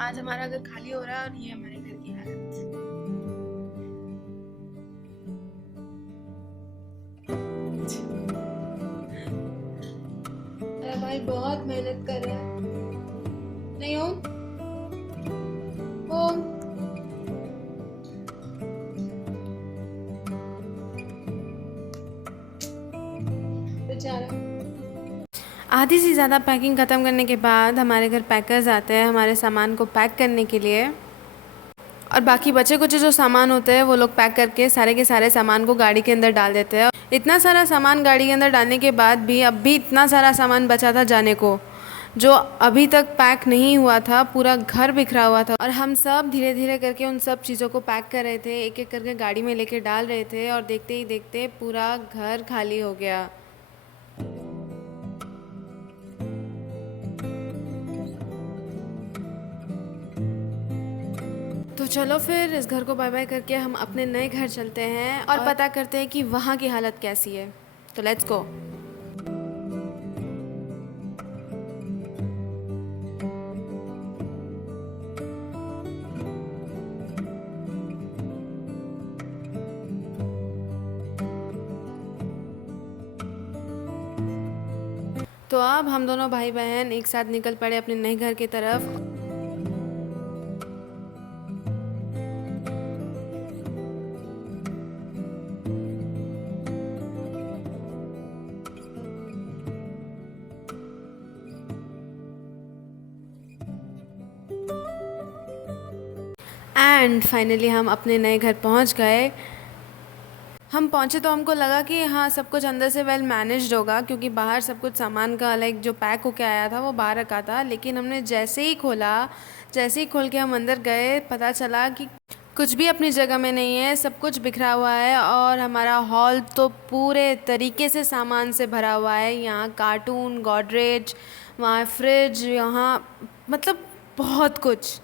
आज हमारा घर खाली हो रहा है और ये हमारे घर की हालत। अरे भाई बहुत मेहनत कर रहा है। नहीं हो ओम, बेचारा। आधी से ज़्यादा पैकिंग ख़त्म करने के बाद हमारे घर पैकर्स आते हैं हमारे सामान को पैक करने के लिए, और बाकी बचे कुछ जो सामान होते हैं वो लोग पैक करके सारे के सारे सामान को गाड़ी के अंदर डाल देते हैं। इतना सारा सामान गाड़ी के अंदर डालने के बाद भी अब भी इतना सारा सामान बचा था जाने को, जो अभी तक पैक नहीं हुआ था। पूरा घर बिखरा हुआ था और हम सब धीरे धीरे करके उन सब चीज़ों को पैक कर रहे थे, एक एक करके गाड़ी में लेके डाल रहे थे, और देखते ही देखते पूरा घर खाली हो गया। तो चलो फिर इस घर को बाय बाय करके हम अपने नए घर चलते हैं और पता करते हैं कि वहाँ की हालत कैसी है। तो लेट्स गो। तो अब हम दोनों भाई बहन एक साथ निकल पड़े अपने नए घर की तरफ। एंड फाइनली हम अपने नए घर पहुंच गए। हम पहुंचे तो हमको लगा कि हाँ सब कुछ अंदर से वेल मैनेज्ड होगा, क्योंकि बाहर सब कुछ सामान का लाइक जो पैक होके आया था वो बाहर रखा था। लेकिन हमने जैसे ही खोल के हम अंदर गए, पता चला कि कुछ भी अपनी जगह में नहीं है, सब कुछ बिखरा हुआ है। और हमारा हॉल तो पूरे तरीके से सामान से भरा हुआ है। यहाँ कार्टून, गॉडरेज, वहाँ फ्रिज, यहाँ मतलब बहुत कुछ।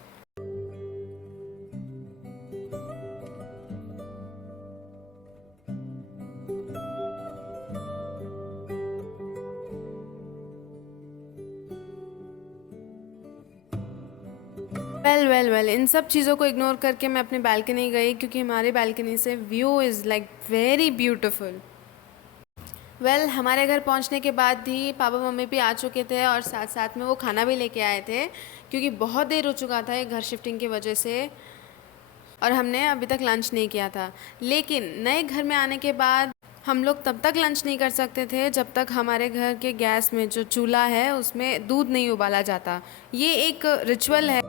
वेल इन सब चीज़ों को इग्नोर करके मैं अपनी बालकनी गई, क्योंकि हमारी बालकनी से view is like very beautiful. हमारे घर पहुंचने के बाद ही पापा मम्मी भी आ चुके थे, और साथ साथ में वो खाना भी लेके आए थे, क्योंकि बहुत देर हो चुका था ये घर शिफ्टिंग की वजह से, और हमने अभी तक लंच नहीं किया था। लेकिन नए घर में आने के बाद हम लोग तब तक लंच नहीं कर सकते थे जब तक हमारे घर के गैस में जो चूल्हा है उसमें दूध नहीं उबाला जाता। ये एक रिचुअल है।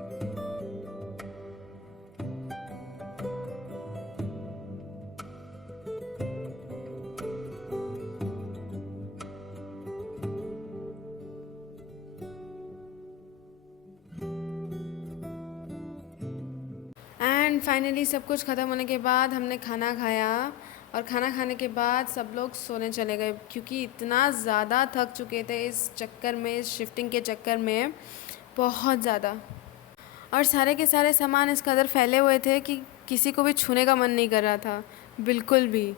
एंड फाइनली सब कुछ ख़त्म होने के बाद हमने खाना खाया, और खाना खाने के बाद सब लोग सोने चले गए, क्योंकि इतना ज़्यादा थक चुके थे इस चक्कर में, इस शिफ्टिंग के चक्कर में, बहुत ज़्यादा। और सारे के सारे सामान इस कदर फैले हुए थे कि किसी को भी छूने का मन नहीं कर रहा था, बिल्कुल भी।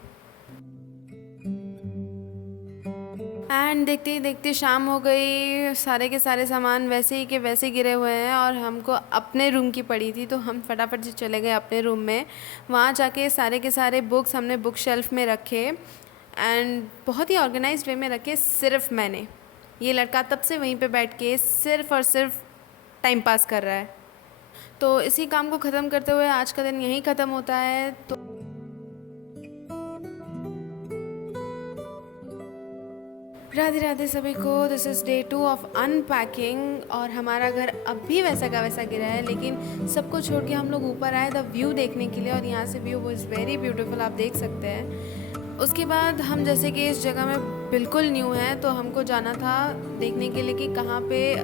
एंड देखते ही देखते शाम हो गई, सारे के सारे सामान वैसे ही के वैसे गिरे हुए हैं, और हमको अपने रूम की पड़ी थी, तो हम फटाफट से चले गए अपने रूम में। वहाँ जाके सारे के सारे बुक्स हमने बुक शेल्फ में रखे, एंड बहुत ही ऑर्गेनाइज्ड वे में रखे। सिर्फ मैंने, ये लड़का तब से वहीं पे बैठ के सिर्फ और सिर्फ टाइम पास कर रहा है। तो इसी काम को ख़त्म करते हुए आज का दिन यहीं ख़त्म होता है। तो राधे राधे सभी को। This is day 2 of unpacking, और हमारा घर अब भी वैसा का वैसा गिरा है, लेकिन सबको छोड़ के हम लोग ऊपर आए द व्यू देखने के लिए, और यहाँ से व्यू वो इज़ वेरी ब्यूटीफुल, आप देख सकते हैं। उसके बाद हम जैसे कि इस जगह में बिल्कुल न्यू हैं, तो हमको जाना था देखने के लिए कि कहाँ पे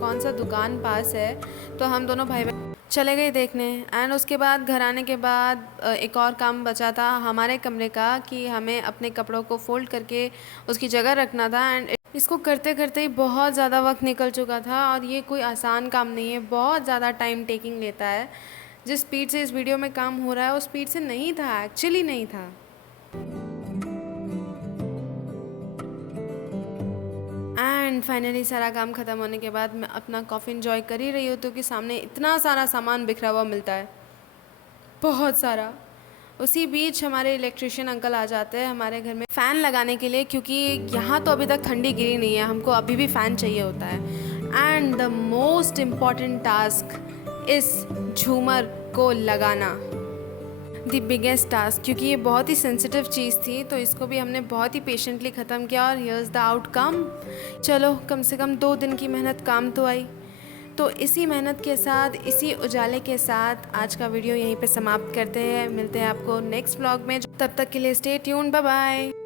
कौन सा दुकान पास है। तो हम दोनों भाई बहन चले गए देखने। एंड उसके बाद घर आने के बाद एक और काम बचा था हमारे कमरे का, कि हमें अपने कपड़ों को फोल्ड करके उसकी जगह रखना था। एंड इसको करते करते ही बहुत ज़्यादा वक्त निकल चुका था, और ये कोई आसान काम नहीं है, बहुत ज़्यादा टाइम टेकिंग लेता है। जिस स्पीड से इस वीडियो में काम हो रहा है उस स्पीड से नहीं था, एक्चुअली नहीं था। एंड फाइनली सारा काम ख़त्म होने के बाद मैं अपना कॉफ़ी इन्जॉय कर ही रही हूँ तो कि सामने इतना सारा सामान बिखरा हुआ मिलता है, बहुत सारा। उसी बीच हमारे इलेक्ट्रिशियन अंकल आ जाते हैं हमारे घर में फ़ैन लगाने के लिए, क्योंकि यहाँ तो अभी तक ठंडी गिरी नहीं है, हमको अभी भी फ़ैन चाहिए होता है। And the most important task इस झूमर को लगाना, द बिगेस्ट टास्क, क्योंकि ये बहुत ही सेंसिटिव चीज़ थी तो इसको भी हमने बहुत ही पेशेंटली ख़त्म किया और हियर्स द आउटकम। चलो कम से कम 2 दिन की मेहनत काम तो आई। तो इसी मेहनत के साथ, इसी उजाले के साथ आज का वीडियो यहीं पे समाप्त करते हैं। मिलते हैं आपको नेक्स्ट व्लॉग में, तब तक के लिए स्टे ट्यून्ड, बाय बाय।